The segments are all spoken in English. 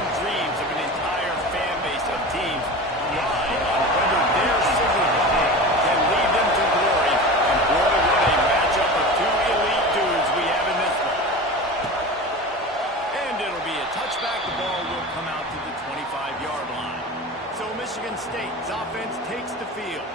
and dreams of an entire fan base of teams rely on whether their signal play can lead them to glory. And boy, what a matchup of two elite dudes we have in this one. And it'll be a touchback. The ball will come out to the 25-yard line. So Michigan State's offense takes the field.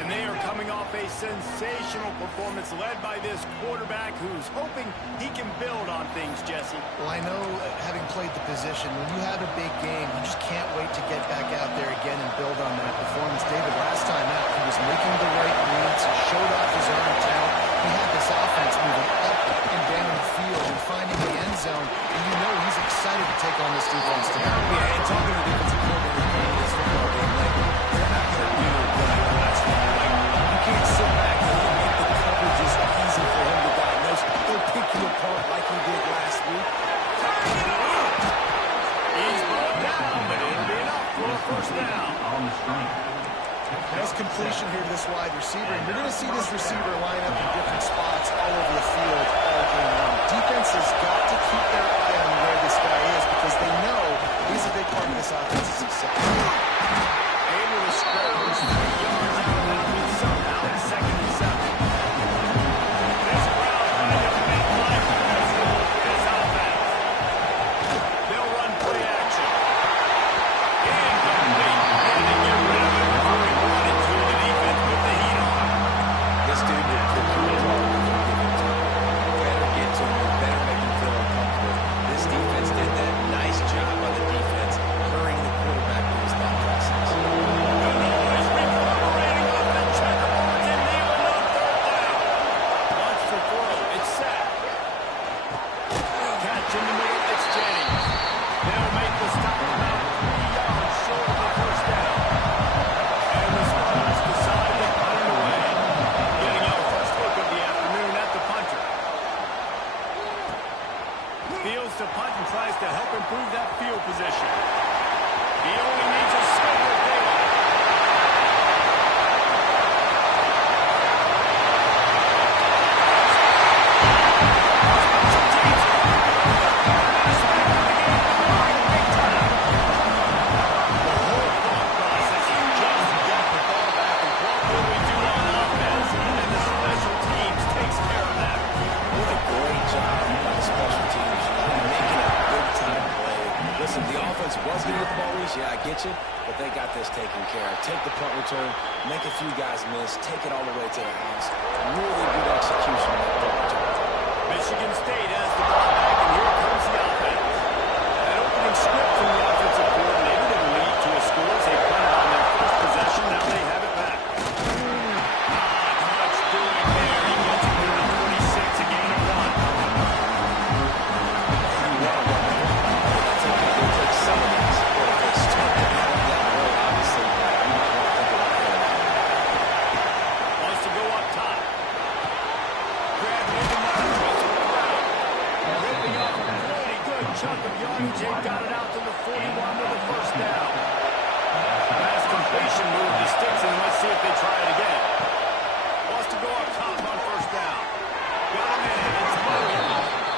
And they are coming off a sensational performance led by this quarterback who's hoping he can build on things, Jesse. Well, I know, having played the position, when you have a big game, you just can't wait to get back out there again and build on that performance. David, last time out, he was making the right reads, he showed off his arm talent. He had this offense moving up and down the field and finding the end zone. And you know he's excited to take on this defense today. Yeah, and talking to the defensive coordinator playing this football game, like, they're not going to do what I did last week. Like, you can't sit back and make the coverages easy for him to diagnose. He'll pick you apart like he did last week. He's brought down, but it'll be enough for a first down. On the string. Nice completion here to this wide receiver. And you're going to see this receiver line up in different spots all over the field all game long. Defense has got to keep their eye on where this guy is because they know he's a big part of this offense's success. Able to scrounge 3 yards out of that one somehow in 2nd and 7. This crowd trying to make life miserable for this offense. They'll run play action. Incomplete. And they get rid of it before he brought it through the defense with the heat on. This dude will kick you apart if you give him time. You better get to him. You better make him feel uncomfortable. This defense did that. Nice job by the defense, hurrying the quarterback to his thought process. Illinois recuperating off the checkerboards and kneeling on 3rd down. Launch for throw. It's set. Catch in the middle. It's Jennings. They'll make the stop about 3 yards short of the first down. And the Spartans decide to punt it away. Getting our first look of the afternoon at the punter. Fields to punt and tries to help improve that field position. He only needs a sliver of daylight. Listen, the offense was going to get the ball loose. Yeah, I get you. But they got this taken care of. Take the punt return, make a few guys miss, take it all the way to the house. Really good execution on that punt return. Michigan State has the ball back, and here comes the offense. That opening script from the offensive coordinator didn't lead to a score as they punted on their first possession. Now they have it back. Not much doing there. He gets it to the 46, a gain of 1. Some of these, but if they start to head up that road, obviously, you might want to think about it. Wants to go up top. Grab it in the mark. Ripping up a pretty good chunk of yardage. They got it out to the 41 with the first down. Pass completion move to sticks, and let's see if they try it again. Wants to go up top on first down. Got him in. It's Murray.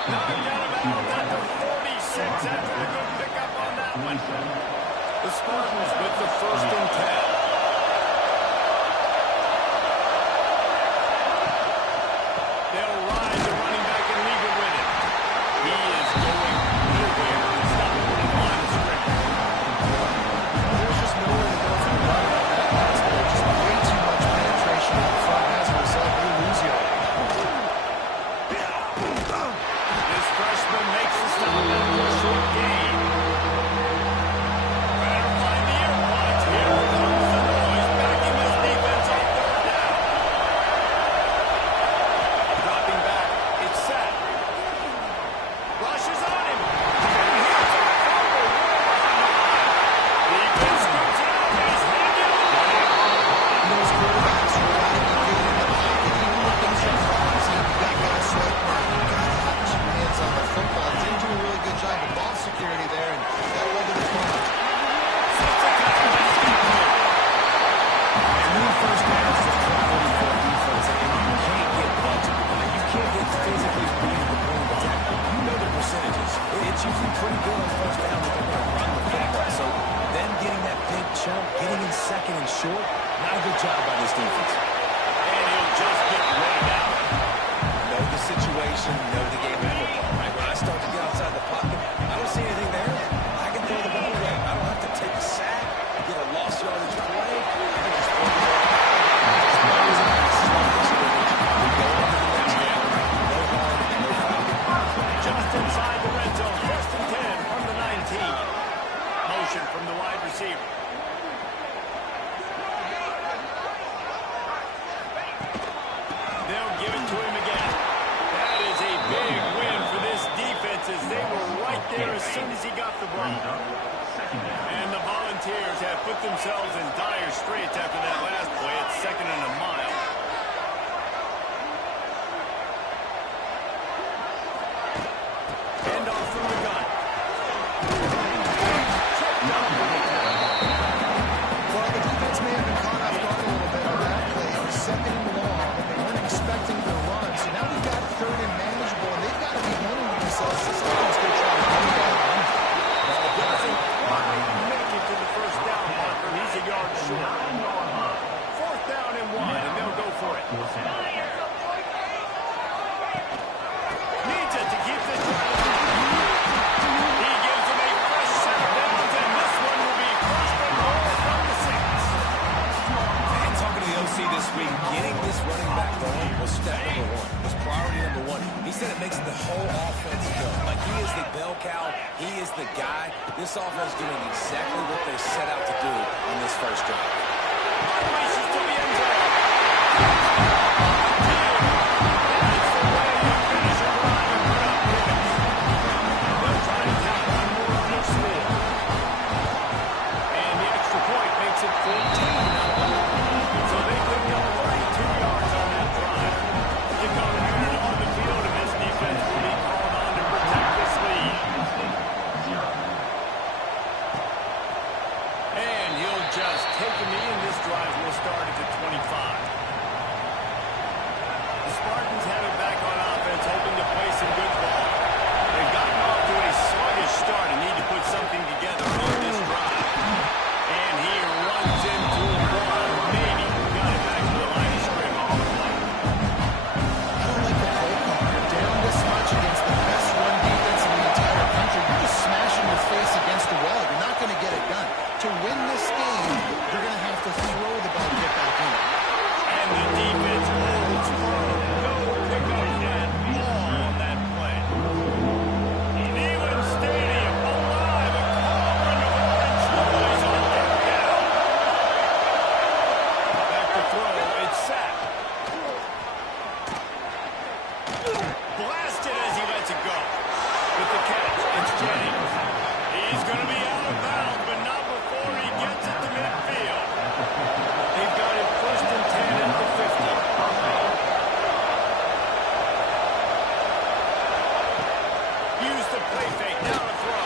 Knocked out of bounds at the 46 after a good pickup on that one. The Spartans with the 1st and 10. They'll ride the running back and leave it with him. He is going nowhere. It's not the line of scrimmage. There's just nowhere to go from the run on that pass. There's just way too much penetration in the front. As a result, they lose you. This freshman makes the stop after a short gain. Better find the air points. Here comes job by this defense. And he'll just get rained out. Know the situation, know the game of football, right? When I start to get outside the pocket, I don't see anything there. I can throw the ball away. I don't have to take a sack, get a lost yardage play. I can just throw the ball out. As long as I'm not slow scrimmage, we go on to the next down. No harm, no foul. Just inside the red zone, 1st and 10 from the 19. Motion from the wide receiver. They'll give it to him again. That is a big win for this defense as they were right there as soon as he got the ball. And the Volunteers have put themselves in dire straits after that last play. It's 2nd and a mile. Hand off from the gun. Well, the defense may have been caught off guard a little bit on that play. It was 2nd and long, and they weren't expecting the run. So now we've got 3rd and manageable, and they've got to be wondering to themselves, this offense going to try to run that run. Doesn't quite make it to the 1st down marker. He's a yard short. 4th down and 1, and they'll go for it. Needs it to keep this drive. He gives them a fresh set of downs, and this one will be 1st and goal from the 6. And talking to the OC this week, getting this running back going was step number 1, was priority number 1. He said it makes the whole offense go. Like he is the bell cow, he is the guy. This offense doing exactly what they set out to do on this first drive. Unleashes to the end zone. That's the way you finish a drive and put up points. They'll try to tack one more on their score. And the extra point makes it 14-0. So they picked up 32 yards on that drive. Kick on return on the field, and this defense will be called on to protect this lead. And he'll just take a knee, and this drive will start at the 25. The Spartans have it back on offense, hoping to play some good ball. They've gotten off to a sluggish start and need to put something together on this drive. And he runs into a wall. Maybe got it back to the line of scrimmage. I don't like the play call. You're down this much against the best run defense in the entire country. You're just smashing your face against the wall. You're not going to get it done. To win this game, you're going to have to throw the ball to get back in. And the defense holds firm. No pickup at all on that play. Neyland Stadium alive. A cauldron of orange noise on third down. Back to throw. It's sacked. Blasted as he lets it go. With the catch, it's Jennings. He's going to be out of bounds, but not before he gets it to midfield. They've got it 1st and 10 at the 50. Use the play fake. Now to throw.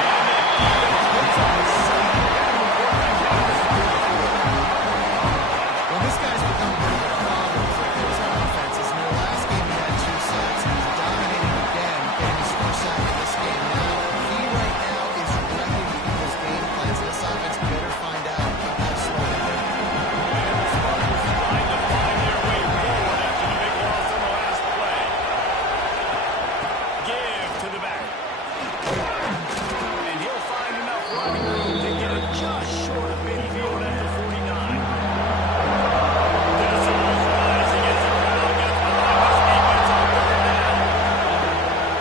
And that defense puts up a sack. And the quarterback passes through the field. Well, this guy's become a bit of a problem for his offenses. In the last game, he had 2 sacks. He's dominating again, getting his 1st sack in this game now. He right now is wrecking the Eagles' game plans. This offense better find out how to slow it down. And the Spartans trying to find their way forward after the big loss on the last play. Give to the back. And he'll find enough running room to get it just short of midfield at the 49. Decimals rising as the crowd gets behind this defense on 3rd down.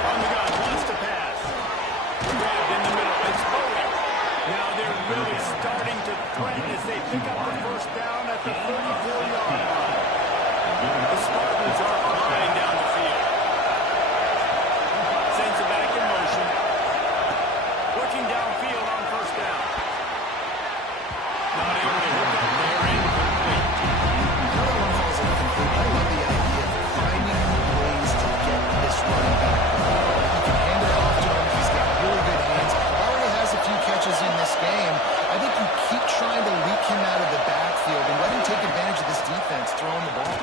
On the gun, wants to pass. Grabbed in the middle. It's Bowie. Now they're really starting to threaten as they pick up the 1st down at the 34-yard line. The Spartans are flying down the field. Sends it back in motion. Working downfield on 1st down. Not able to hook up there, incomplete. Everyone calls it incomplete. I love the idea of finding ways to get this running back. You can hand it off to him. He's got really good hands. Already has a few catches in this game. I think you keep trying to leak him out of the backfield and let him take advantage of this defense throwing the ball.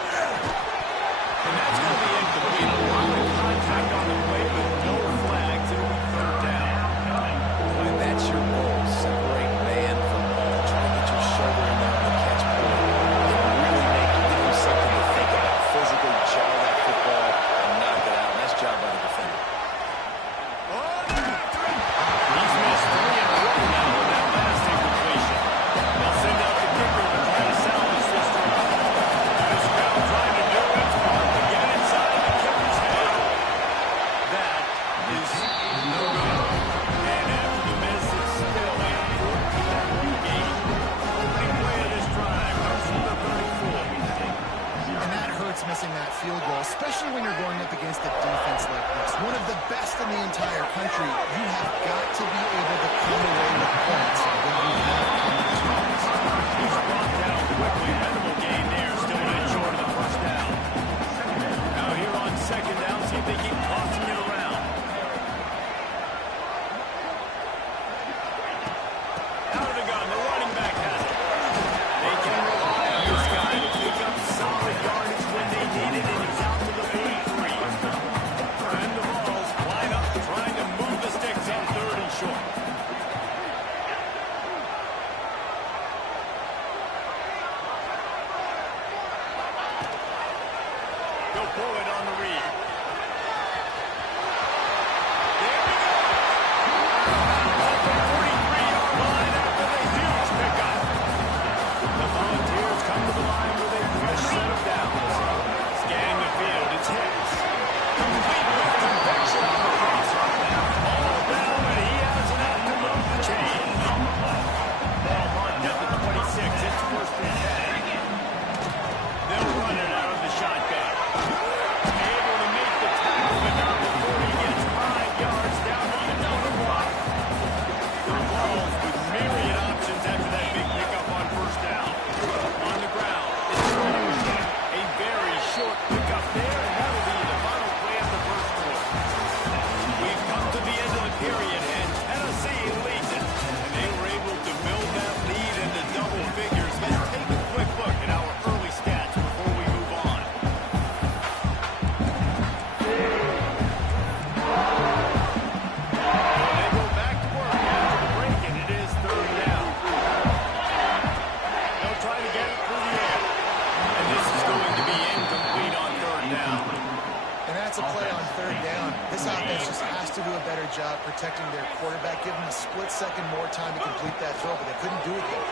split-second more time to complete that throw, but they couldn't do it there.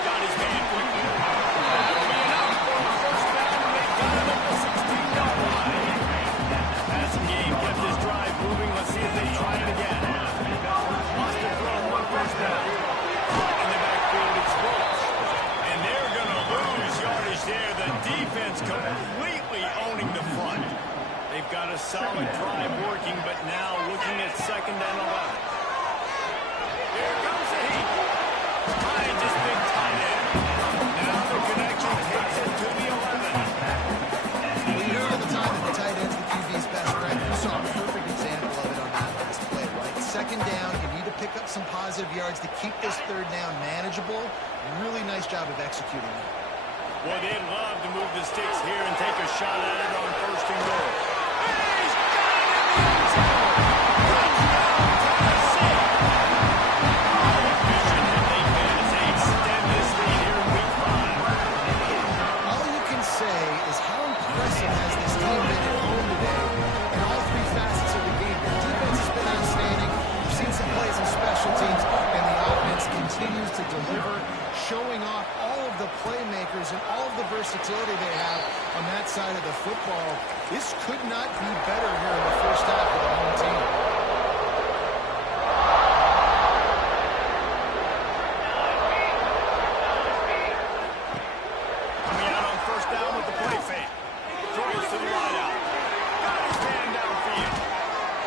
Got his man quickly. That'll be enough for a first down, and they got it at the 16-yard line. Passing game kept this drive moving. Let's see if they try it again. Lost the throw on first down. In the backfield, it's Wilkes. And they're going to lose yardage there. The defense completely owning the front. They've got a solid drive working, but now looking at 2nd and 11. Here comes the heat. Behind this big tight end. Now the connection takes it to the 11. We hear all the time that the tight end's the QB's best friend. You saw a perfect example of it on that last play, right? 2nd down, you need to pick up some positive yards to keep this 3rd down manageable. Really nice job of executing it. Boy, they'd love to move the sticks here and take a shot at it on 1st and goal. He's got it in the end zone! Touchdown, Tennessee! How efficient have they been as they extend this lead here in Week 5? All you can say is how impressive has this team been at home today in all 3 facets of the game. The defense has been outstanding. We've seen some plays in special teams, and the offense continues to deliver, showing off all of the playmakers and all of the versatility they have on that side of the football. This could not be better here in the first half of the home team. Coming out on 1st down with the play fake. Throws to the wideout. Got his man downfield.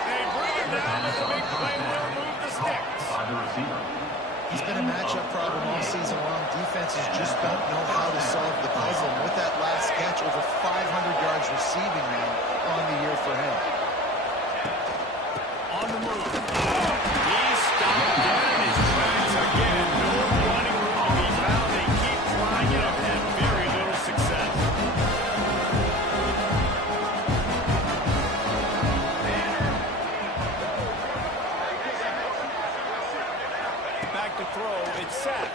They bring him down with the big play. They'll move the sticks. He's been a matchup problem all season long. Defenses just don't know how to solve the puzzle. And with that last catch, over 500 yards receiving now on the year for him. On the move. He's stopped dead in his tracks again. No running room to be found. They keep trying it and have very little success. Back to throw. It's set.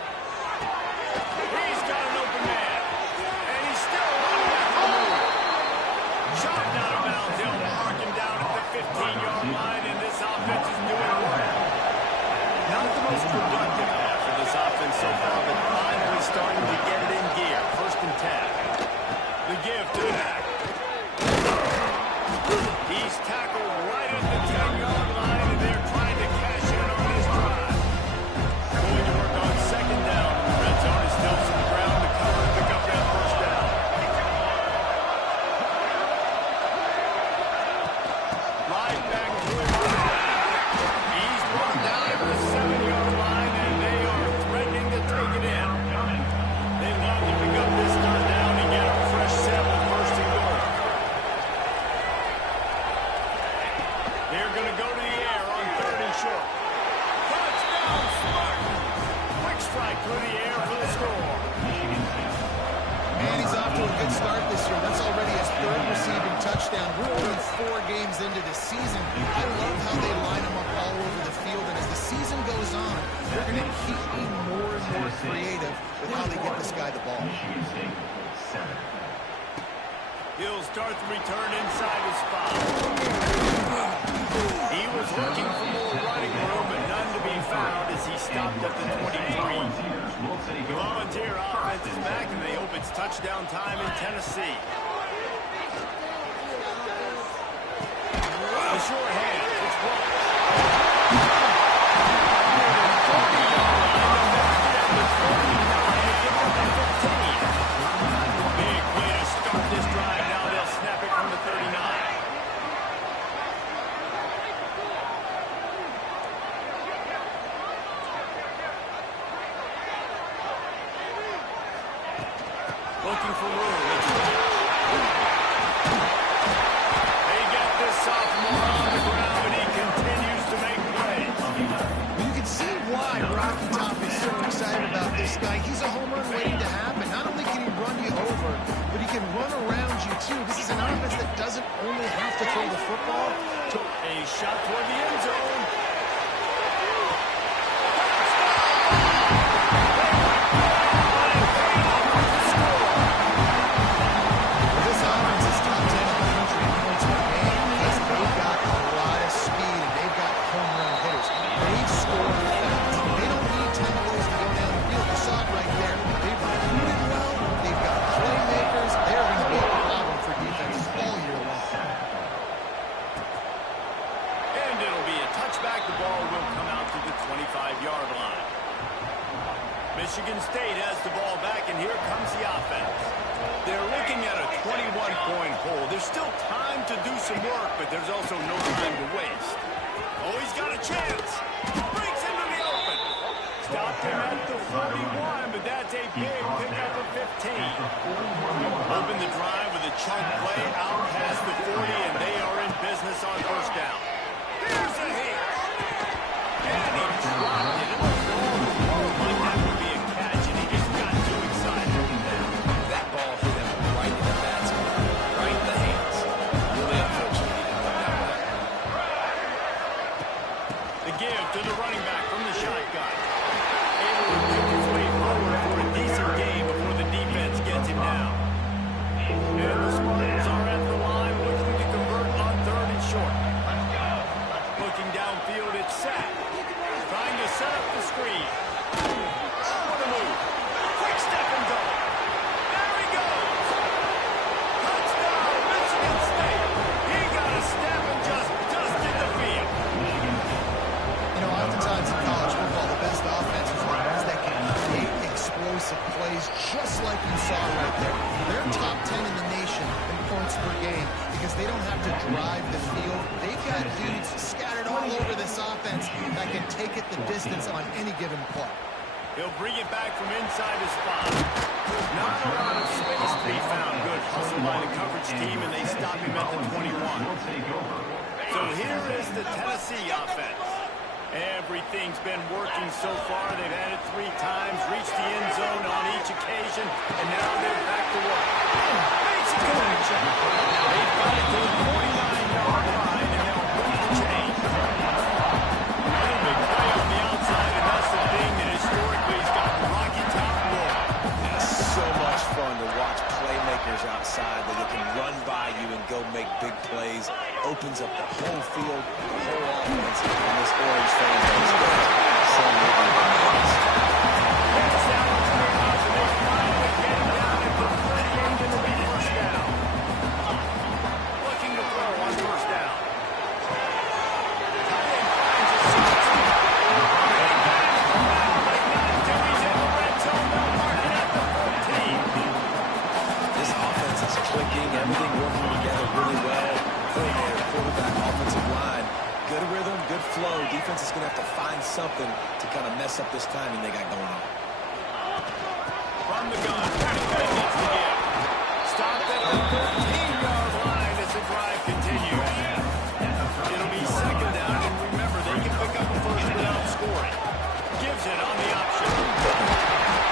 He's got an open man. And he's still running after the move. Shot out of bounds. They'll mark him down at the 15-yard line, and this offense is doing work. Not the most productive half of this offense so far, but finally starting to get it in gear. 1st and 10. The give to the back. He's tackled right at the 10-yard line, and they're trying to cash in on this drive. Going to work on 2nd down. The red zone is still some ground to cover to pick up that 1st down. Right back to him. He's brought down at the 7-yard line, and they are threatening to take it in. They love to pick up this 3rd down and get a fresh set with 1st and goal. They're going to go to the air on 3rd and short. Touchdown, Spartan! Quick strike through the air for the score. And he's off to a good start this year. That's already his 3rd receiving touchdown. We're only 4 games into the season. I love how they line him up all over the field. And as the season goes on, they're going to keep being more and more creative with how they get this guy the ball. He'll start the return inside his spot. He was looking for more running room, but none to be found as he stopped at the 23. The Volunteer offense is back, and they hope it's touchdown time in Tennessee. The short hand, it's Wilkes. Big way to start this drive. Now they'll snap it from the 39. Looking for room. They get this sophomore on the ground, and he continues to make plays. You can see why Rocky Top is so excited about this guy. He's a home run waiting to happen. Not only can he run you over, but he can run around you, too. This is an offense that doesn't only have to throw the football. A shot toward the end zone. This offense is top 10 in the country in points per game because they've got a lot of speed and they've got home run hitters. They Michigan State has the ball back, and here comes the offense. They're looking at a 21-point hole. There's still time to do some work, but there's also no time to waste. Oh, he's got a chance. Breaks into the open. Stopped him at the 41, but that's a big pickup of 15. Open the drive with a chunk play out past the 40, and they are in business on first down. Here's a hit. And he dropped it. It looked like that would be a catch, and he just got too excited. That ball hit him right in the bats, right in the hands. Really unfortunate he didn't come down with that. The give to the running back from the shotgun. Able to pick his way forward for a decent game before the defense gets him down. And the Spartans are at the line looking to convert on 3rd and short. Looking downfield, it's Sack. Trying to set up the screen. What a move. Quick step and go. There he goes. Touchdown, Michigan State. He got a step and just dusted the field. You know, oftentimes in college football, the best offenses are ones that can create explosive plays, just like you saw right there. They're top 10 in the nation in points per game because they don't have to drive the field. They've got dudes scattered all over this offense that can take it the distance on any given play. He'll bring it back from inside his spot. Not a lot of space to be found. Good hustle by the coverage team, and they stop him at the 21. So here is the Tennessee offense. Everything's been working so far. They've had it 3 times, reached the end zone on each occasion, and now they're back to work. Basic connection. They've got it to the 49-yard line, and they'll move the chain. Another big play on the outside, and that's the thing that historically has gotten Rocky Top rolling. It's so much fun to watch playmakers outside that they can run by you and go make big plays. Opens up the whole field, the whole offense, and this Orange fan base goes absolutely bananas. That's down on 3 miles, and they finally get him down at the 38 and it'll be first down. Looking to throw on first down. Tight end finds a shot. Running back, but not till he's in the red zone. They'll mark it at the 14. This offense is clicking, everything working together really well. Coordinator, quarterback, offensive line, good rhythm, good flow. Defense is going to have to find something to kind of mess up this timing they got going on. From the gun, running back gets the give. Stopped at the 13-yard line as the drive continues. It'll be second down, and remember, they can pick up a first without scoring. Gives it on the option.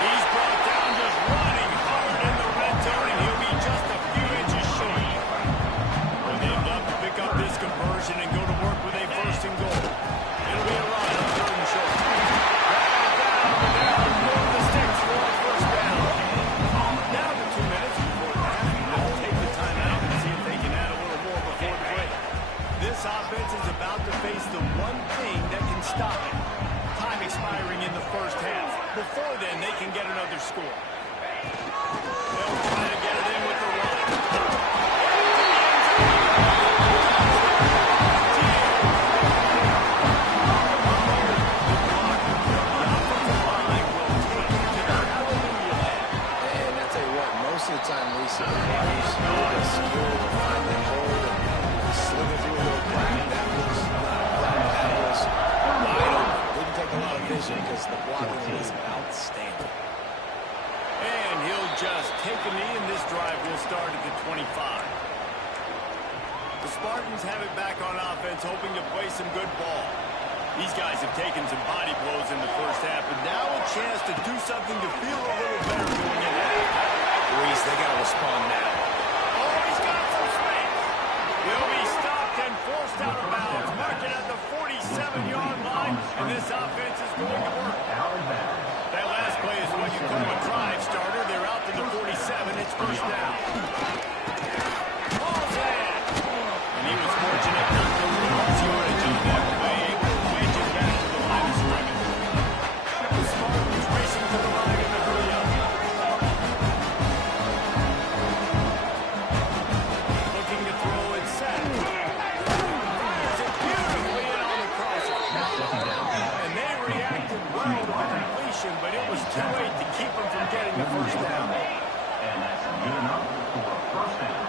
He's brought down just running hard in the red zone, and he'll be just a few inches short. And they'd love to pick up this conversion and go to work with a first and goal. It'll be a run on 3rd and short. Down, move the sticks for a first down. Down to 2 minutes before the half. They'll take the timeout and see if they can add a little more before the break. This offense is about to face the one thing that can stop it. Time expiring in the first half. Before then, they can get another score. They'll try to get it in with the run. And I tell you what, most of the time we see the players with a skill to find the hole and sling it through a little crack. That was not a crack. That was wide open. Didn't take a lot of vision because the blocking was outstanding. And he'll just take a knee, and this drive will start at the 25. The Spartans have it back on offense, hoping to play some good ball. These guys have taken some body blows in the first half, but now a chance to do something to feel a little better going ahead. Reese, they got to respond now. Oh, he's got some space. He'll be stopped and forced out of bounds. Mark it at the 47-yard line, and this offense is going to work. That last play is what you call a drive starter. They're out to the 47. It's first down. Ball's in. And he was fortunate not to lose yardage on that play. Able to wedge it back to the line of scrimmage. The Spartans racing to the line in a hurry up. Looking to throw it set. Fires it beautifully in on the crosser. And they reacted well to the completion. completion, but it was too late to keep him from getting the first down. And that's good enough for a first down.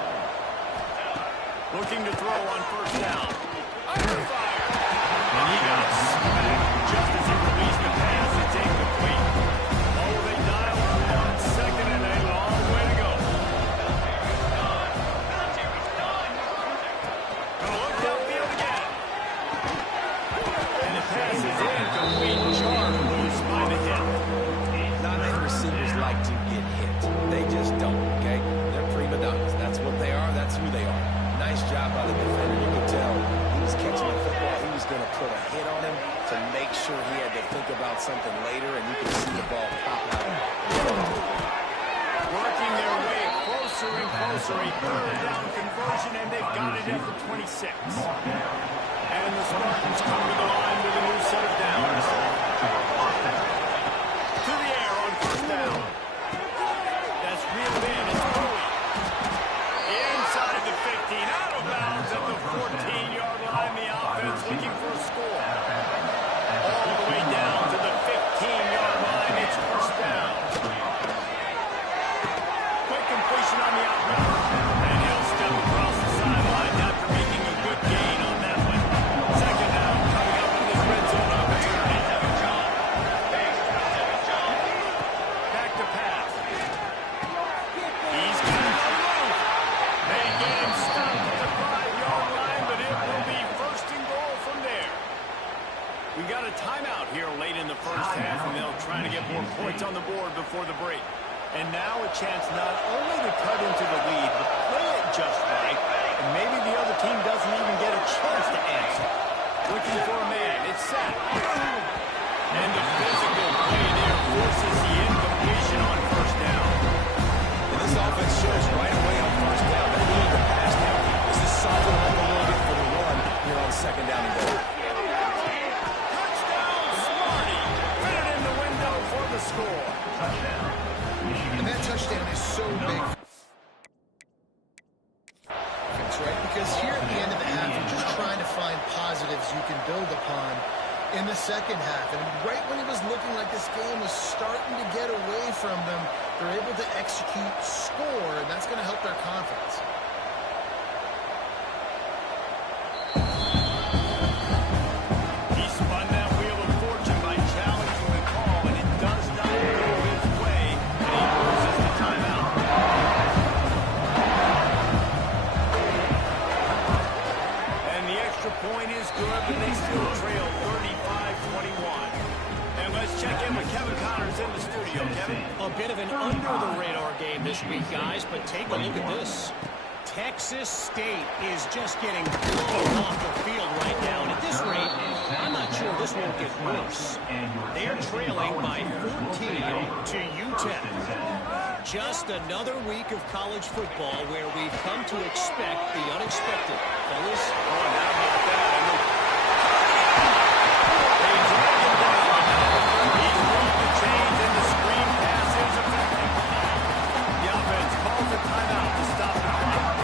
Looking to throw on first down. Under fire. And he got it smacked just as he released the pass. It's incomplete. Oh, they dial up on second and a long way to go. Gonna look downfield again. And the pass is incomplete. Charged loose by the hit. Not many receivers like to get hit. They just don't, okay? They're prima donnas. That's what they are. That's who they are. Nice job by the defender. You could tell he was catching the football. He was going to put a hit on him to make sure he had to think about something later, and you could see the ball pop out. Working their way closer and closer. A third down conversion, and they've got it at the 26. And the Spartans come to the line with a new set of downs. To the air on first down. That's reeled in. It's Bowie. Inside the 15. Out of bounds at the 14-yard line. The offense looking for a score. All the way down to the 15-yard line. It's first down. Quick completion on the outlet. And he'll step across the sideline after making a good gain on that one. Second down coming up in this red zone opportunity. Back to pass. He's got it alone. They get him stopped at the 5-yard line, but it will be first and goal from there. We got a timeout here late in the first half, and they'll try to get more points on the board before the break. And now a chance not only to cut into the lead, but play it just right, and maybe the other team doesn't even get a chance to answer. Looking for a man. It's set. And the physical play there forces the incompletion on first down. And this offense shows right away on first down. They need to pass down. This is something up a little bit for the run here on second down and goal. Touchdown, Smarty. Put it in the window for the score. And that touchdown is so big. That's right, because here at the end of the half, you're just trying to find positives you can build upon in the second half. And right when it was looking like this game was starting to get away from them, they're able to execute, score, and that's going to help their confidence. He spun that wheel of fortune by challenging the call, and it does not go his way, and he loses the timeout. And the extra point is good, but they still trail 35-21. And let's check in with Kevin Connors in the studio. Kevin? A bit of an under-the-radar game this week, guys, but take a look at this. Texas State is just getting blown off the field right now. And at this rate, I'm not sure this won't get worse. They're trailing by 14 to UTEP. Just another week of college football where we've come to expect the unexpected. Fellas? Oh, now about that. They drag him down. He's moved the chains, and the screen pass is effective. The offense calls a timeout to stop the clock.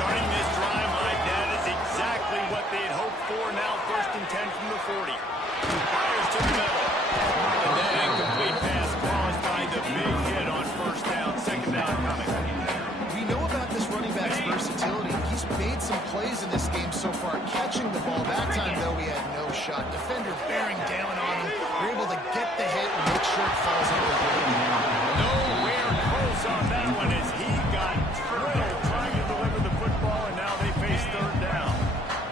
Starting this drive like that is exactly what they had hoped for. Now first and 10 from the 40. Fires to the middle. And that incomplete pass caused by the big hit on first down. Second down coming. We know about this running back's versatility. He's made some plays in this game so far, catching the ball. That time, though, he had no shot. Defender bearing down on him. We're able to get the hit and make sure it falls into the Nowhere close on that one as he got drilled trying to deliver the football, and now they face third down.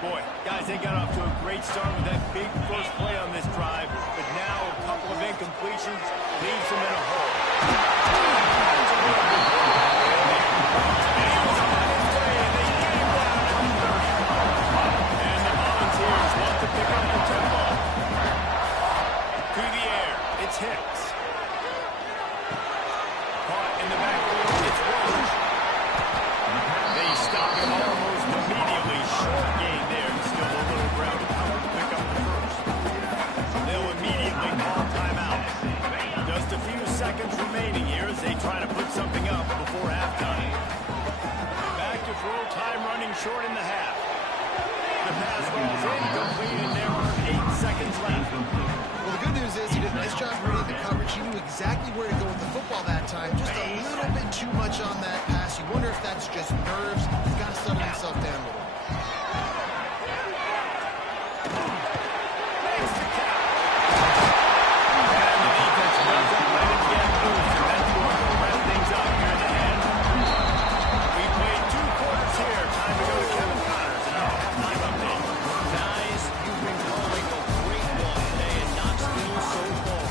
Boy, guys, they got off to a great start with that big first play on this drive, but now a couple of incompletions leaves them in a hole. And he was on his way, and they get him down at the 30. And the Volunteers want to pick up the tempo. To the air, it's Hicks. Caught in the backfield, it's Roach. They stop him almost immediately. Short gain there, still a little ground to cover to pick up the first. They'll immediately call timeout. Just a few seconds remaining here as they try to put something up before halftime. Back to throw, time running short in the half. The pass ball's incomplete, and there are 8 seconds left. Well, the good news is he did a nice job reading the coverage too much on that pass. You wonder if that's just nerves. He's got to settle himself down a little. Makes the count. And the defense runs up, let him get loose, and that's going to wrap things up here in the end. We played 2 quarters here. Time to go to Kevin Connors in our halftime update. Guys, you've been calling a great one today in Knoxville so far.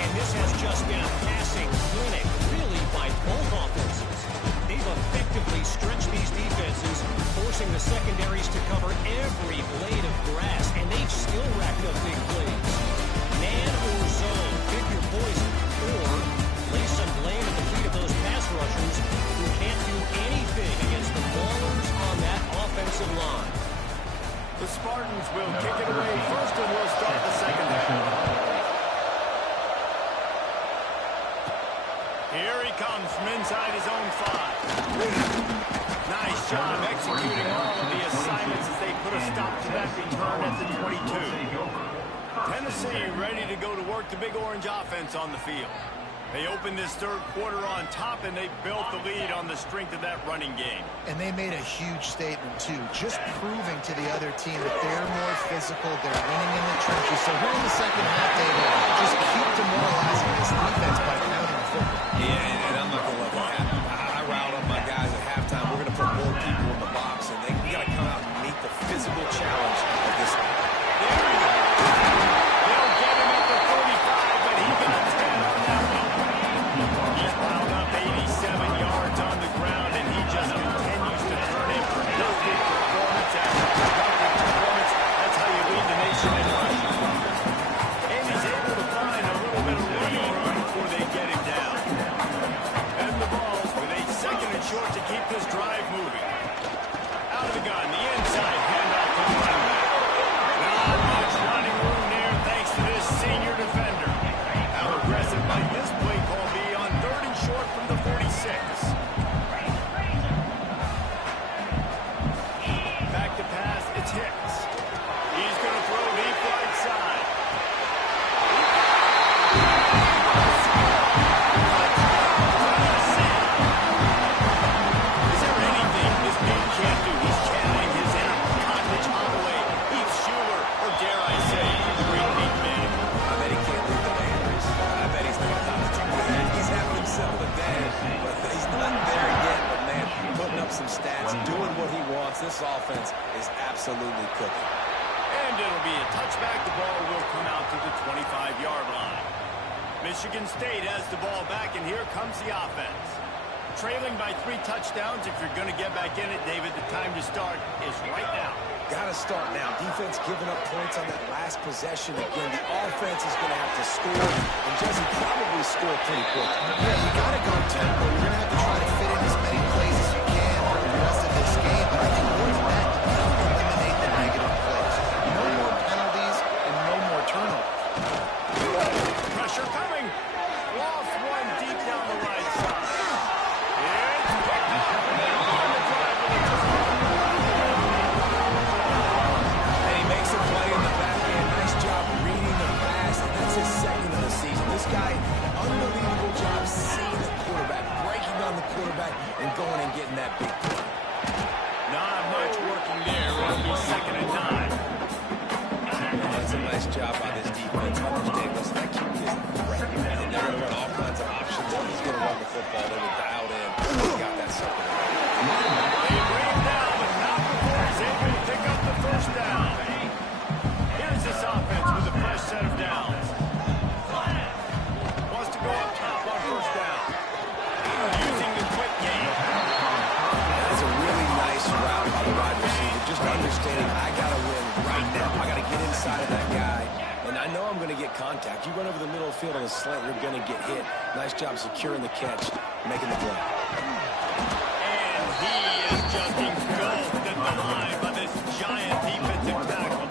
And this has just been a passing clinic, really, by both offenses. They've effectively stretched these defenses, forcing the secondaries to cover every blade of grass, and they've still racked up big plays. Man or zone, pick your poison, or lay some blame at the feet of those pass rushers who can't do anything against the ballers on that offensive line. The Spartans will kick it away first, and we'll start the second half. Here he comes from inside his own 5. Nice job executing all of the assignments as they put a stop to that return at the 22. Tennessee ready to go to work the Big Orange offense on the field. They opened this third quarter on top, and they built the lead on the strength of that running game. And they made a huge statement, too, just proving to the other team that they're more physical, they're winning in the trenches. So here in the second half, they just keep demoralizing this defense by pounding the football. Yeah, and I'm not going to let that happen. I riled up my guys at halftime. We're going to put more people in the box, and we got to come out and meet the physical challenge of this. There we go. They'll get him at the 35, but he got 10 on that one. He's piled up 87 yards on the ground, and he just continues to turn in productive performance after productive performance. That's how you lead the nation in rushing. And he's able to find a little bit of lead before they get him down. And the ball with a second and short to keep this drive moving. Out of the gun, the inside handoff to the running back. Not much running room there thanks to this senior defender. How aggressive might this play call be on 3rd and short from the 46? Back to pass, it's Hicks. He's going to throw deep right side. Is there anything this man can't do? He's channeling his inner Conrad Holloway, Heath Schuler, or dare I say, the great Pete Manning. I bet he can't leave the Landry's. I bet he's not about to do that. He's having himself a day, but he's not there yet. But, man, putting up some stats, doing what he wants. This offense is absolutely cooking. And it'll be a touchback. The ball will come out to the 25-yard line. Michigan State has the ball back, and here comes the offense. Trailing by 3 touchdowns. If you're going to get back in it, David, the time to start is right now. Got to start now. Defense giving up points on that last possession. Again, the offense is going to have to score, and Jesse probably score pretty quick. Yeah, you got to go tempo. You're going to have to try to fit in as many plays as you can for the rest of this game. But I think more than that, you have to eliminate the negative plays. No more penalties and no more turnovers. Pressure coming. Lost one deep down the right side. It's picked up. They're on the drive with a And he makes a play in the back end. Nice job reading the pass, and that's his second of the season. This guy, unbelievable job seeing the quarterback, breaking down the quarterback, and going and getting that big play. Not much working there. It'll be 2nd and 9. That's a nice job by this defense. Understand this, that QB is a threat. And they're going to run all kinds of options. If he's going to run the football, they were dialed in. He got that second. They bring him down, but not before he's able to pick up the first down. Here's this offense with a fresh set of downs. Wants to go up top on first down. Using the quick game. That's a really nice route by the wide receiver. Just understanding I got to win right now. I got to get inside of that guy. And I know I'm going to get contact. You run over the middle of the field on a slant, you're going to get hit. Nice job securing the catch, making the play. And he is just engulfed at the line by this giant defensive tackle.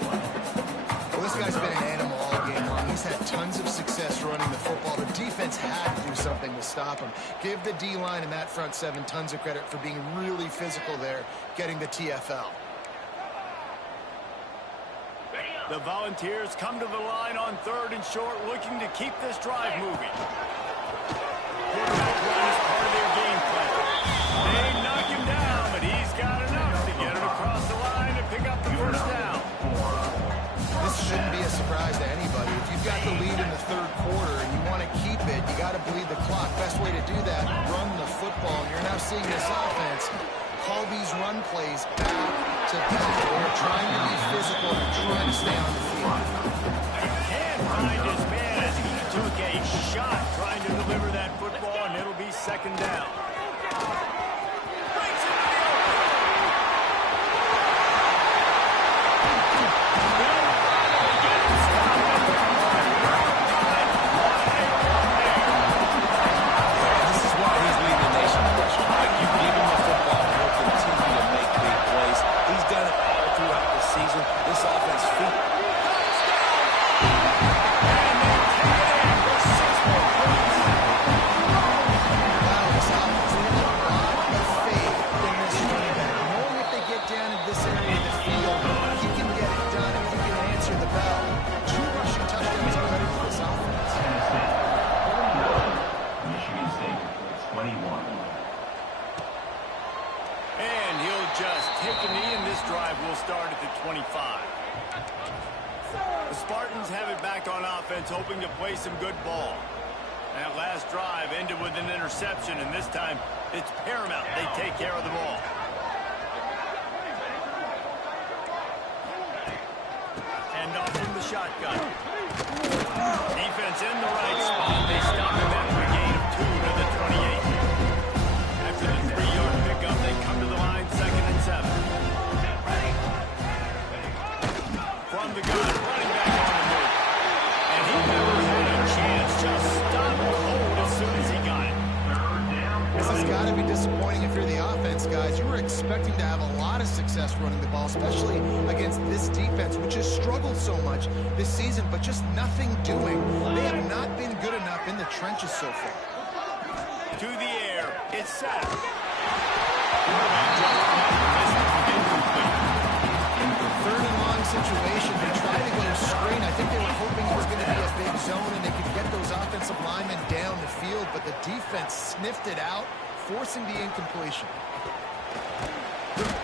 Well, this guy's been an animal all game long. He's had tons of success running the football. The defense had to do something to stop him. Give the D-line and that front 7 tons of credit for being really physical there, getting the TFL. The Volunteers come to the line on 3rd and short, looking to keep this drive moving. Quarterback run is part of their apologize to anybody. If you've got the lead in the third quarter and you want to keep it, you got to bleed the clock. Best way to do that, run the football. And you're now seeing this offense call these run plays back to back. They're trying to be physical and trying to stay on the field. Can't find his man as he took a shot trying to deliver that football, and it'll be second down. This offense feet. Just take a knee, and this drive will start at the 25. The Spartans have it back on offense, hoping to play some good ball. That last drive ended with an interception, and this time it's paramount they take care of the ball. Hand off from the shotgun. Defense in the right spot. They stop him after a gain of 2 to the 28. After the 3-yard pickup, they come to the line, 2nd and 7. From the gun, running back on the move. And he never had a chance, just stopped cold as soon as he got it. This has got to be disappointing if you're the offense, guys. You were expecting to have a lot of success running the ball, especially against this defense, which has struggled so much this season, but just nothing doing. They have not been good enough in the trenches so far. To the air, it's set. Third and long situation. They tried to go screen. I think they were hoping it was going to be a big zone and they could get those offensive linemen down the field, but the defense sniffed it out, forcing the incompletion.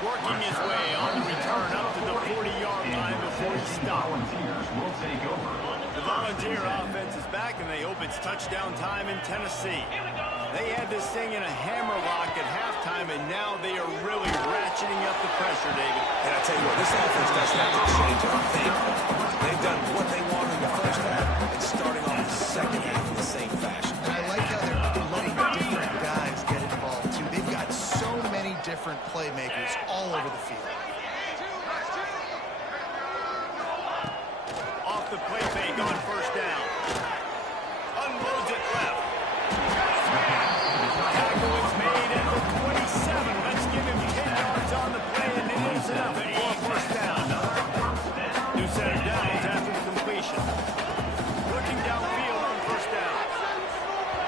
Working his way on the return up to the 40-yard line before he stopped. The Volunteer offense is back, and they hope it's touchdown time in Tennessee. They had this thing in a hammerlock at halftime, and now they are really ratcheting up the pressure, David. And I tell you what, this offense doesn't have to change a thing. They've done what they wanted in the first half and starting off the second half in the same fashion. And I like how they're letting different guys get involved, too. They've got so many different playmakers all over the field. Off the play fake on first down. Unloads it left. Tackle is made at the 27. Let's give him 10 yards on the play, and it is enough for a first down. New set of downs after the completion. Looking downfield on first down.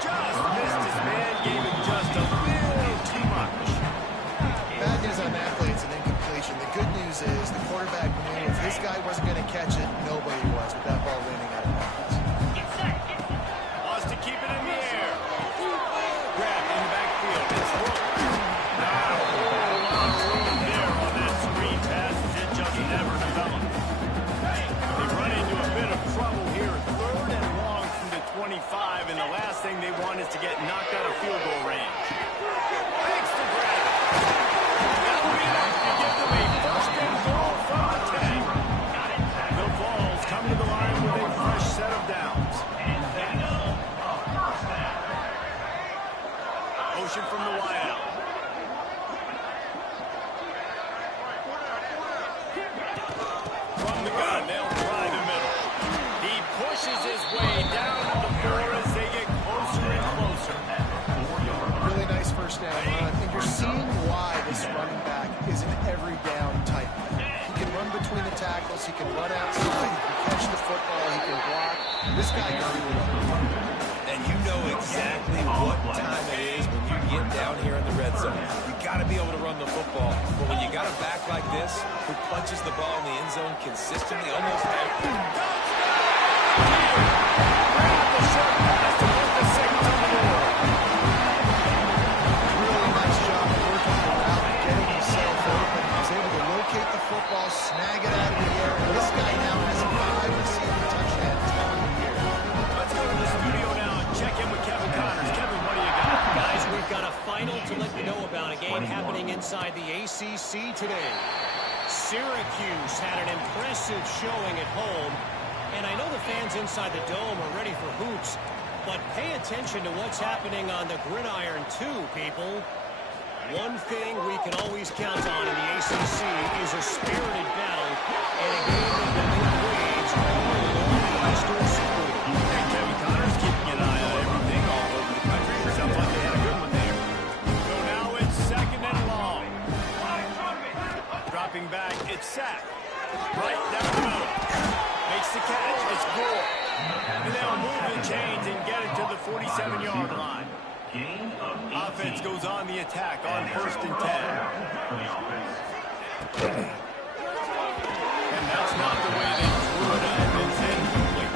Just missed his man, gave him just a little too much. Bad news on that play, it's an incompletion. The good news is the quarterback knew if this guy wasn't going to catch it, nobody was with that ball landing out of bounds. Wants to keep it in the air. Grabbed in the backfield. It's hooked. Not a whole lot of room there on that screen pass as it just never developed. They run into a bit of trouble here. 3rd and long from the 25, and the last thing they want is to get knocked out of field goal range. Thanks to grab it. That'll be enough to give them a 1st and goal from the 10. The Vols come to the line with a fresh set of downs. Motion from the wideout. From the gun, they'll try the middle. He pushes his way down to the 4 as they get closer and closer. Really nice first down run. And you're seeing why this running back is an every down type. He can run between the tackles. He can run outside. He can catch the football. He can block. This guy can do it. And you know exactly what time it is when you get down here in the red zone. You got to be able to run the football. But when you got a back like this, who punches the ball in the end zone consistently, almost every... The short pass to put the Saints on the board. Really nice job of working the route and getting himself open. He was able to locate the football, snag it out of the air. This guy now has 5 receiving touchdowns. ACC today. Syracuse had an impressive showing at home, and I know the fans inside the Dome are ready for hoops, but pay attention to what's happening on the gridiron too, people. One thing we can always count on in the ACC is a spirited battle and a game that will wage all along the Western Seaboard. Hey, Kevin Connor's keeping an eye on everything all over the country. Sounds like they had a good one there. So now it's second and long. Dropping back, it's sacked. Right down the middle. Makes the catch. It's good. And they'll move the chains and get it to the 47-yard line. Offense goes on the attack on 1st and 10. And that's not the way they threw it up. It's incomplete.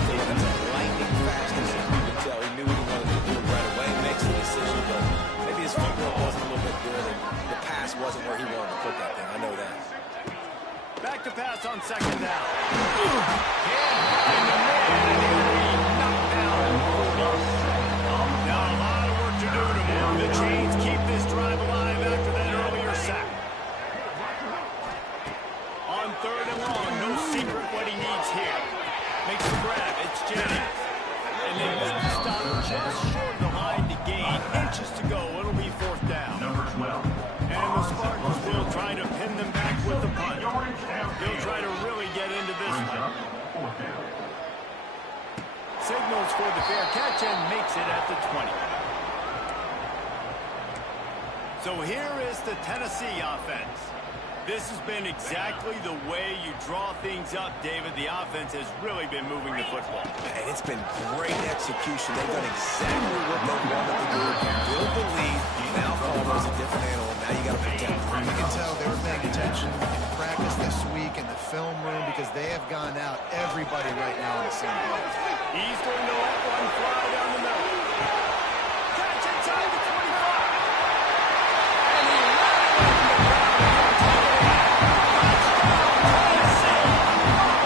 That's a lightning fast decision. You can tell he knew what he wanted to do right away. Makes the decision, but maybe his footwork wasn't a little bit good, and the pass wasn't where he wanted to put that thing. I know that. Back to pass on 2nd down. And the man knocked down. Now a lot of work to do to move the chains, keep this drive alive after that earlier sack. On 3rd and long, no secret what he needs here. Makes the grab, it's Jennings. And they make the stop just short of the line to gain. Inches to go, it'll be 4th down. Number 12. And the Spartans will try to pin them back with the punt. They'll try to really get into this one. Signals for the fair catch and makes it at the 20. So here is the Tennessee offense. This has been exactly the way you draw things up, David. The offense has really been moving the football. And it's been great execution. They've done exactly what they wanted to do. Build the lead. Now Faldo's a different animal. Now you got to protect him. You can tell they were paying attention in practice this week in the film room because they have gone out everybody right now on the same page. He's going to let one fly down the middle. Catch inside the 25. And he ran away from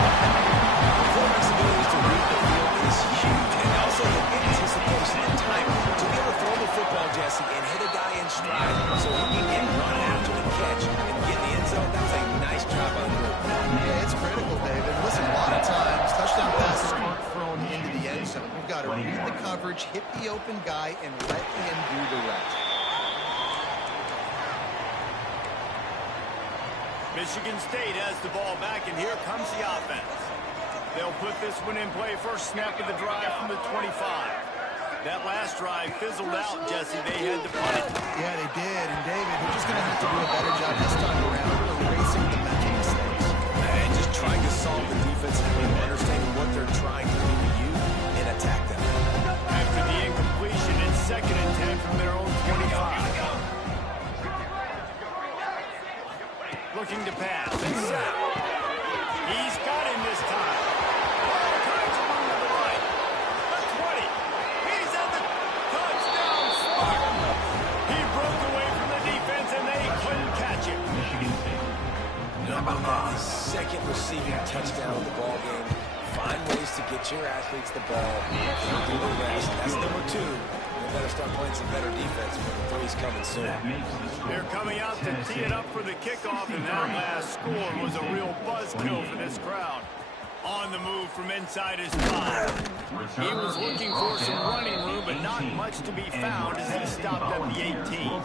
the Quarterback's ability to read the field is huge, and also the anticipation and time to be able to throw the football, Jesse, and hit a guy in stride so he can get run after the catch and get in the end zone. That was a nice job by the group. Yeah, it's critical, David. Listen, a lot of times, touchdown passes aren't thrown into the end zone. We've got to read the coverage, hit the open guy, and let him do the rest. Michigan State has the ball back, and here comes the offense. They'll put this one in play. First snap of the drive from the 25. That last drive fizzled out, Jesse. They had to punt it. Yeah, they did. And, David, they're just going to have to do a better job this time around erasing the mental mistakes. And just trying to solve the defensive game, understanding what they're trying to do to you, and attack them. After the incompletion, it's 2nd and 10 from their own 25. Looking to pass. It's set. He's got him this time. All kinds of room to the right. The 20. He's at the touchdown spot. He broke away from the defense, and they couldn't catch him. How about that? His 2nd receiving touchdown of the ball game. Find ways to get your athletes the ball. Don't do the rest. That's number 2. They better start playing some better defense when the 3's coming soon. They're coming out to tee it up for the kickoff, and that last score was a real buzzkill for this crowd. On the move from inside his 5. He was looking for some running room, but not much to be found as he stopped at the 18.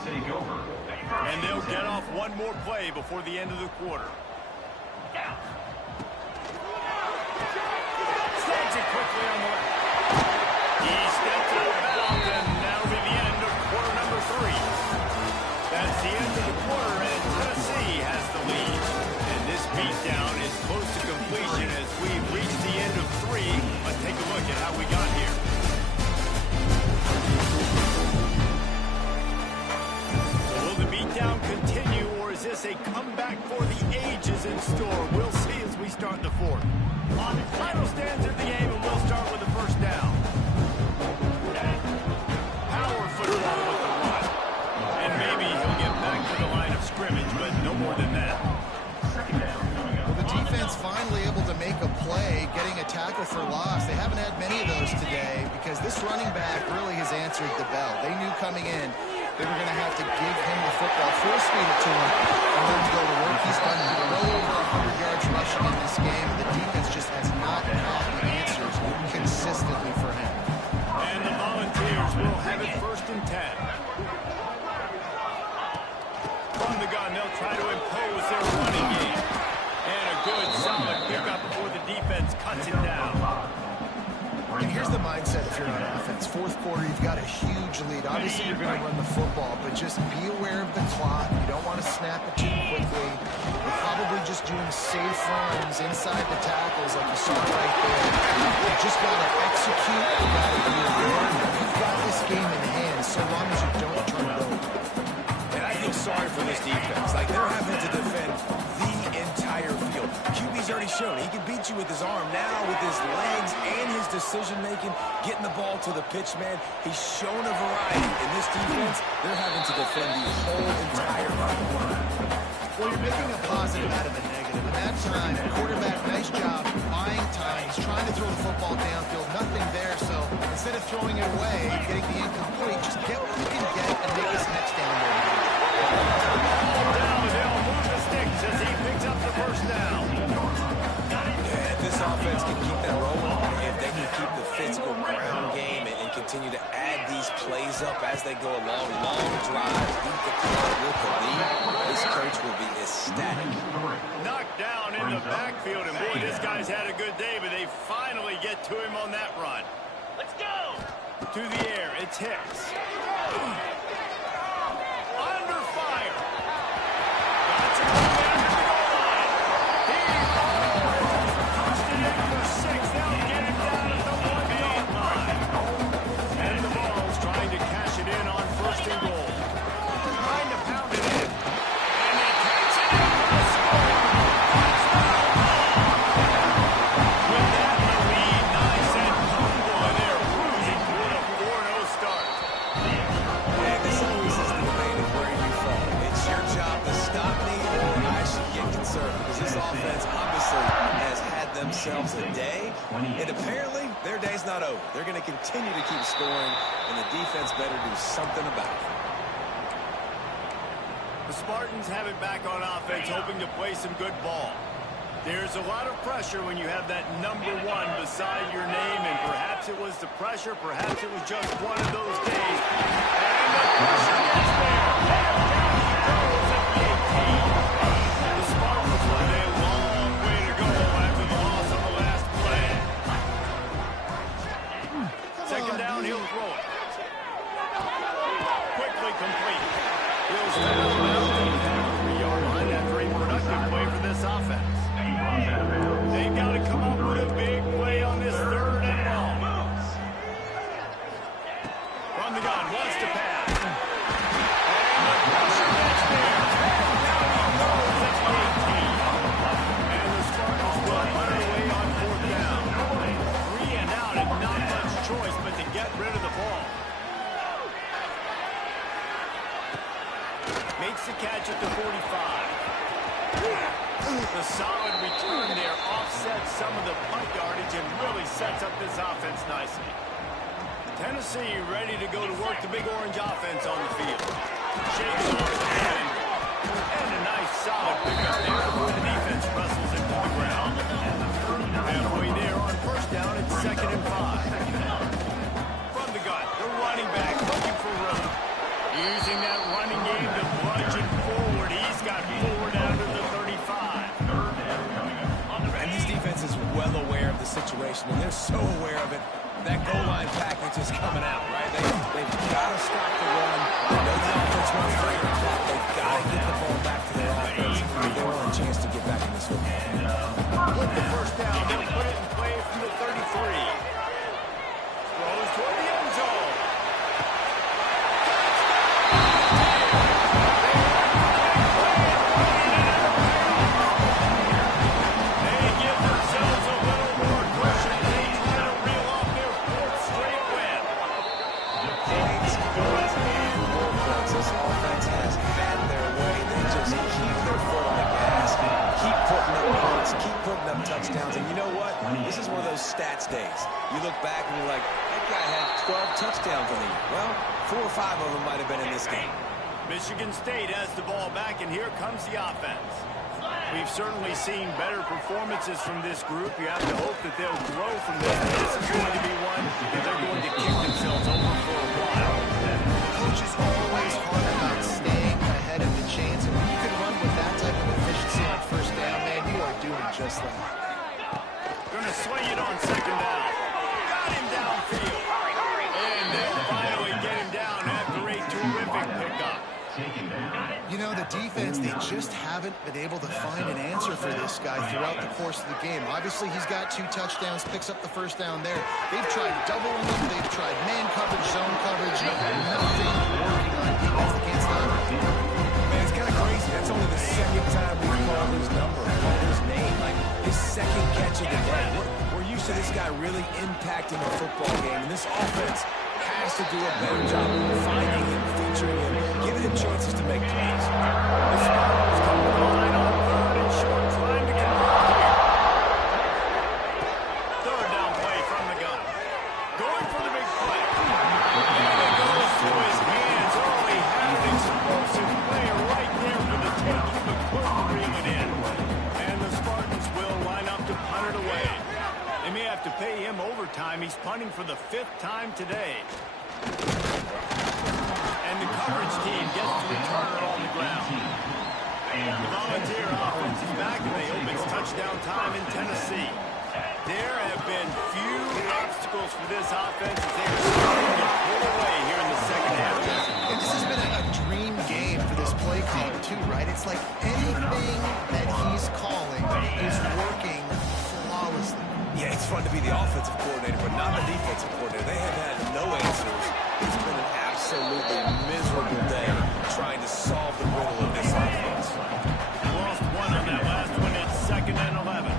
And they'll get off one more play before the end of the quarter. Snags it quickly on the left. He steps out of bounds, and that'll be the end of quarter number 3. That's the end of the quarter, and Tennessee has the lead. And this beatdown is close to completion as we've reached the end of 3. Let's take a look at how we got here. So will the beatdown continue, or is this a comeback for the ages in store? We'll see as we start the 4th. On the final stands of the game, and we'll start with the first down. Power football with the run. And maybe he'll get back to the line of scrimmage, but no more than that. Well, the defense finally able to make a play, getting a tackle for loss. They haven't had many of those today because this running back really has answered the bell. They knew coming in They were going to have to give him the football, force feed it to him, and let him go to work. He's done well over 100 yards rushing in this game. The defense just has not had the answers consistently for him. And the Volunteers will have it 1st and 10. From the gun, they'll try to impose their running game. And a good, solid pickup before the defense cuts it down. And here's the mindset if you're on offense. 4th quarter, you've got a huge lead. Obviously, you're going to run the football, but just be aware of the clock. You don't want to snap it too quickly. You're probably just doing safe runs inside the tackles like you saw right there. You just got to execute. You got to be aware. You've got this game in hand so long as you don't turn it over. And I feel sorry for this defense. Like, they're having to defend the entire field. QB's already shown he can beat you with his arm. Now with his legs and his decision-making, getting the ball to the pitch man, he's shown a variety. In this defense, they're having to defend the whole entire field. Well, you're making a positive out of a negative. In that time, quarterback, nice job buying time. He's trying to throw the football downfield. Nothing there, so instead of throwing it away, getting the incomplete, just get what you can get and make this next down there. Down, they'll move the sticks as he picks up the 1st down. Yeah, if this offense can keep that rolling, if they can keep the physical ground game and continue to add these plays up as they go along, long drives, beat the clock with the lead, this coach will be ecstatic. Knocked down in the backfield, and boy, this guy's had a good day, but they finally get to him on that run. Let's go! To the air, it's Hicks. Under fire. Got to go back to the goal line. He pushed it in for 6. They'll get him down at the 1-yard line. And the Vols trying to cash it in on 1st and goal. Trying to pound it in. And he takes it in for the score. With that in the lead, nice and comfortable, and they're cruising toward a 4-0 start. And this always is the debate of where you fall. It's your job to stop me, or I should get concerned. Because this offense obviously has had themselves a day, and apparently their day's not over. They're going to continue to keep scoring, and the defense better do something about it. The Spartans have it back on offense, hoping to play some good ball. There's a lot of pressure when you have that number 1 beside your name, and perhaps it was the pressure, perhaps it was just one of those days. And the pressure gets there. Down he goes at the 18. The Spartans with a long way to go after the loss on the last play. 2nd down, he'll throw it. Quickly complete. He'll stay on the 3-yard line after a productive play for this offense. They've got to come up with a big play on this 3rd and long. From the gun, wants to pass. And the pressure gets there. Now he goes at the 18. And the Spartans will put it away on 4th down. 3 and out and not much choice but to get rid of the ball. Makes the catch at the 45. The solid return there offsets some of the punt yardage and really sets up this offense nicely. Tennessee ready to go to work the big orange offense on the field. Shakes off the defender. And a nice solid pickup there before the defense wrestles into the ground. Halfway there on 1st down, it's 2nd and 5. From the gun, the running back looking for room. Using that running game to bludgeon forward. He's got 4 down to the 35. And this defense is well aware of the situation, and they're so aware of it. That goal line package is coming out, right? They've got to stop the run. They know the offense runs for the clock. They've got to get the ball back to their offense if they want a chance to get back in this football. With the 1st down, they'll put it in play from the 33. Throws toward the end zone. They give themselves a little more cushion as they try to reel off their 4th straight win. Points, points, and more points. This offense has had their way. They just keep their foot on the gas, keep putting up points, keep putting up touchdowns. And you know what? This is one of those stats days. You look back and you're like, that guy had 12 touchdowns on the year. Well, 4 or 5 of them might have been in this game. Michigan State has the ball back, and here comes the offense. We've certainly seen better performances from this group. You have to hope that they'll grow from this. This is going to be one that they're going to kick themselves over for a while. Coach is always hard about staying ahead of the chains, and when you can run with that type of efficiency on first down, man, you are doing just that. Going to swing it on second down. Got him downfield. And they'll finally get him down after a terrific pickup. You know, the defense, they just haven't been able to find an answer for this guy throughout the course of the game. Obviously, he's got 2 touchdowns, picks up the first down there. They've tried doubling him. They've tried man coverage, zone coverage. Nothing working on defense. They can't stop him. Man, it's kind of crazy. That's only the second time we've called his number, called his name. Like, his second catch of the day. We're used to this guy really impacting the football game, and this offense has to do a better job of finding him, featuring him, giving him chances to make plays. The Spartans come to the line on 3rd and short, trying to convert here. 3rd down play from the gun. Going for the big play. And it goes to his hands. Oh, he had an explosive player right there for the taking, but couldn't reel it in. And the Spartans will line up to punt it away. They may have to pay him overtime. He's punting for the 5th time today. And the coverage team gets to return it on the ground. The Volunteer offense is back, and they hope it's touchdown time in Tennessee. There have been few obstacles for this offense as they are starting to pull away here in the second half. And this has been a dream game for this play caller, too, right? It's like anything that he's calling is working flawlessly. Yeah, it's fun to be the offensive coordinator, but not the defensive coordinator. They have had no answers. It's been an absolutely miserable day trying to solve the riddle of this offense. Lost one on that last one. It's 2nd and 11.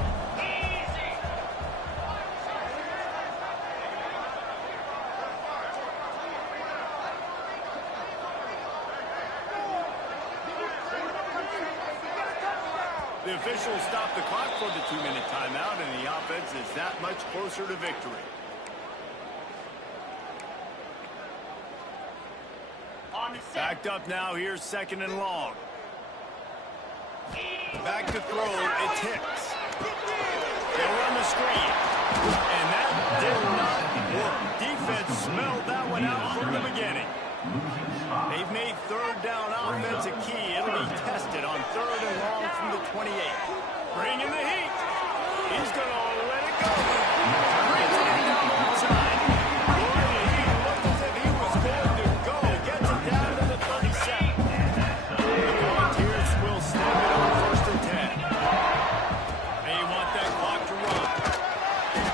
The officials stop the clock for the 2-minute timeout, and the offense is that much closer to victory. Backed up now. Here's 2nd and long. Back to throw. It's Hicks. They'll run the screen. And that did not work. Defense smelled that one out from the beginning. They've made 3rd down offense a key. It'll be tested on 3rd and long from the 28. Bringing the heat. He's going to let it go. Brings it in down the side. Boy, he looked as if he was going to go. Gets it down to the 37. The Volunteers will snap it on 1st and 10. They want that clock to run.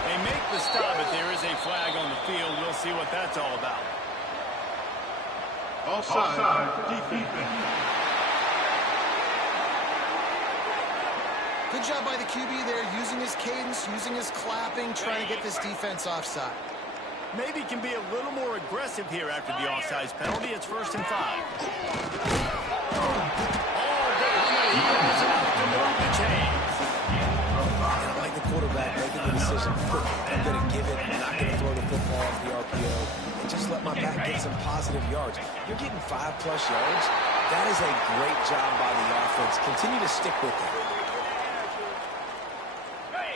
They make the stop, but there is a flag on the field. We'll see what that's all about. Offside, defense. Good job by the QB there, using his cadence, using his clapping, trying to get this defense offside. Maybe can be a little more aggressive here after the offsides penalty. It's 1st and 5. All down the heels enough to move the chains. I like the quarterback making the decision. I'm going to give it. I'm not going to throw the football off the RPO. And just let my back get some positive yards. You're getting 5+ yards. That is a great job by the offense. Continue to stick with it.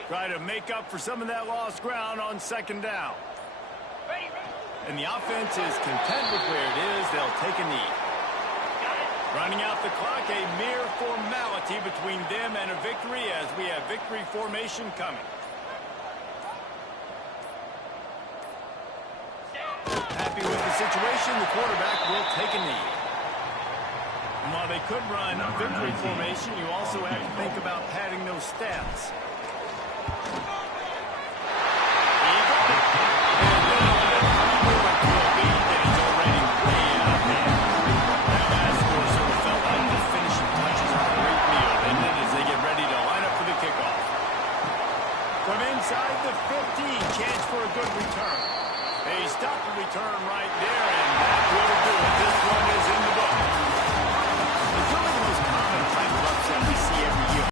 Try to make up for some of that lost ground on 2nd down. And the offense is content with where it is. They'll take a knee. Running out the clock, a mere formality between them and a victory as we have victory formation coming. Happy with the situation, the quarterback will take a knee. And while they could run victory formation, you also have to think about padding those stats. Inside the 15, chance for a good return. They stop the return right there, and that will do it. This one is in the book. It's one of the most common type of upset we see every year